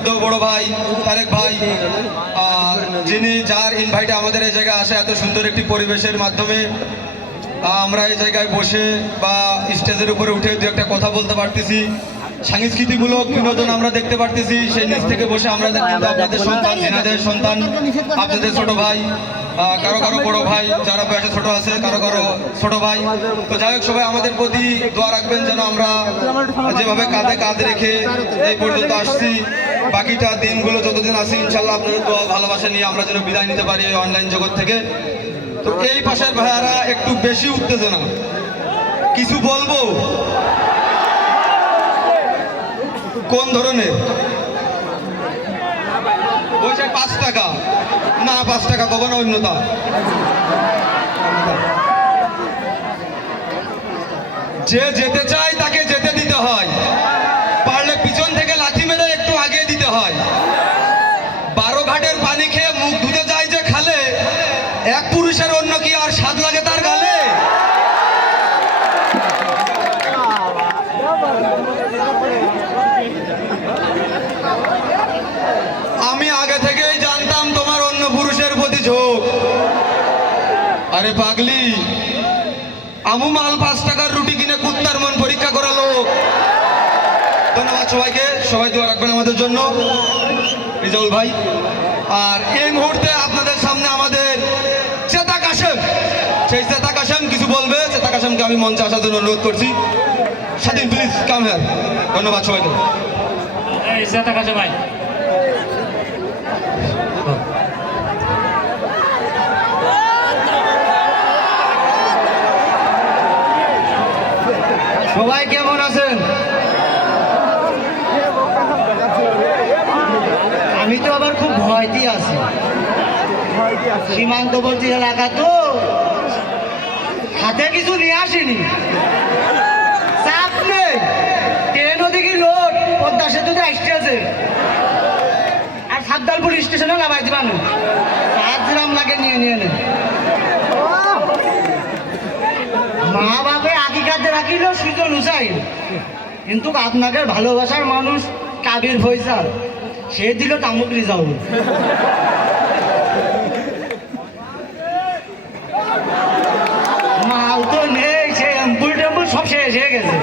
শ্রদ্ধ বড় ভাই তারেক ভাই, যিনি যার ইনভাইটে আমাদের এই জায়গায় আসে, এত সুন্দর একটি পরিবেশের মাধ্যমে আমরা এই জায়গায় বসে বা স্টেজের উপরে উঠে দু একটা কথা বলতে পারতেছি, সাংস্কৃতিকমূলক বিনোদন আমরা দেখতে পারতেছি। সেই নিচ থেকে বসে আমরা কিন্তু আপনাদের সন্তান, এনাদের সন্তান, আপনাদের ছোট ভাই, কারো কারো বড় ভাই, যারা বয়সে ছোট আছে, কারো কারো ছোট ভাই। তো যাই হোক, সবাই আমাদের প্রতি দোয়া রাখবেন যেন আমরা যেভাবে কাঁধে কাঁধ রেখে এই পর্যন্ত আসছি, বাকিটা দিনগুলো যতদিন আসি ইনশাল্লাহ আপনাদের দোয়া ভালোবাসা নিয়ে আমরা যেন বিদায় নিতে পারি এই অনলাইন জগৎ থেকে। তো এই পাশের ভাইয়ারা একটু বেশি উত্তেজনা, কিছু বলবো কোন ধরনের? বলছে 5 টাকা না, 5 টাকা কব না, অন্যতা। যে যেতে চায় তাকে যেতে দিতে হয়, পারলে পিছন থেকে লাথি মেরে একটু আগে দিতে হয়। 12 ঘাটের পানি খেয়ে মুখ ধুতে যায় যে খালে, এক পুরুষের অন্য কি আর স্বাদ লাগে তার গালে? আমি আগে থেকেই জানতাম তোমার অন্য পুরুষের প্রতি ঝোঁক। আরে পাগলি, আমু মাল 5 টাকার রুটি কিনে কুত্তার মন পরীক্ষা করালো। ধন্যবাদ সবাইকে, সবাই দোয়া রাখবেন আমাদের জন্য। রিজাউল ভাই, আর এই মুহূর্তে আপনাদের সামনে আমাদের চেতা কাশেম, সেই চেতা কাশেম কিছু বলবে। চেতা কাশেমকে আমি মঞ্চে আসার জন্য অনুরোধ করছি। স্বাধীন, প্লিজ কাম হিয়ার। ধন্যবাদ সবাইকে। চেতা কাশেম ভাই, সবাই কেমন আছেন? আমি তো আবার খুব ভয়তে আছি, সীমান্তবর্তী এলাকা তো, হাতে কিছু নিয়ে আসিনি। চাপ নেই, ট্রেন ওদিকে লোড, পদ্মা সেতুতে আসতেছে, আর সাদ্দালপুর স্টেশনে নামাই দিবা না, হাজরাম লাগে নিয়ে নিয়ে নেন। মা বাপে আকিকাতে রাখিল সুজন হুসাইন, কিন্তু আপনাদের ভালোবাসার মানুষ কাবির ফয়সাল, সে দিল তামুক রিজাউল। মাল তো নেই, সে এম্পুল টেম্পুল সব শেষ হয়ে গেছে।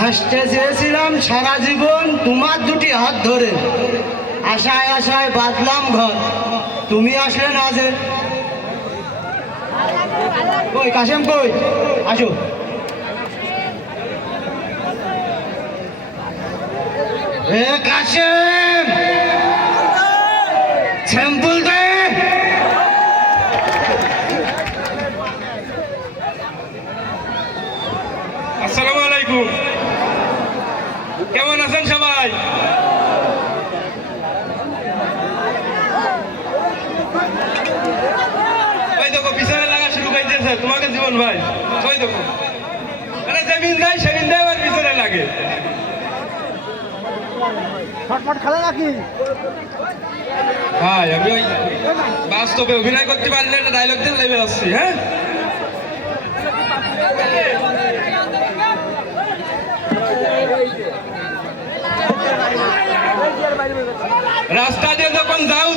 হাসতে চেয়েছিলাম সারা জীবন তোমার দুটি হাত ধরে, আশায় আশায় বাঁধলাম ঘর, তুমি আসলে না যে। কই কাশেম, কই আসো। এ কাশেম, স্যাম্পল দে। আসসালামু আলাইকুম, কেমন আছেন সবাই? ওই দেখো পিছনে লাগা শুরু খাইতেছে তোমাকে জীবন ভাই, ওই দেখো, মানে যেদিন যায় সেদিন দেয় আবার পিছনে লাগে। খেলা নাকি ভাই আমি ওই বাস্তবে অভিনয় করতে পারলে ডায়লগ দিয়ে লেবে আসছি। হ্যাঁ, রাস্তা দিয়ে যখন যাও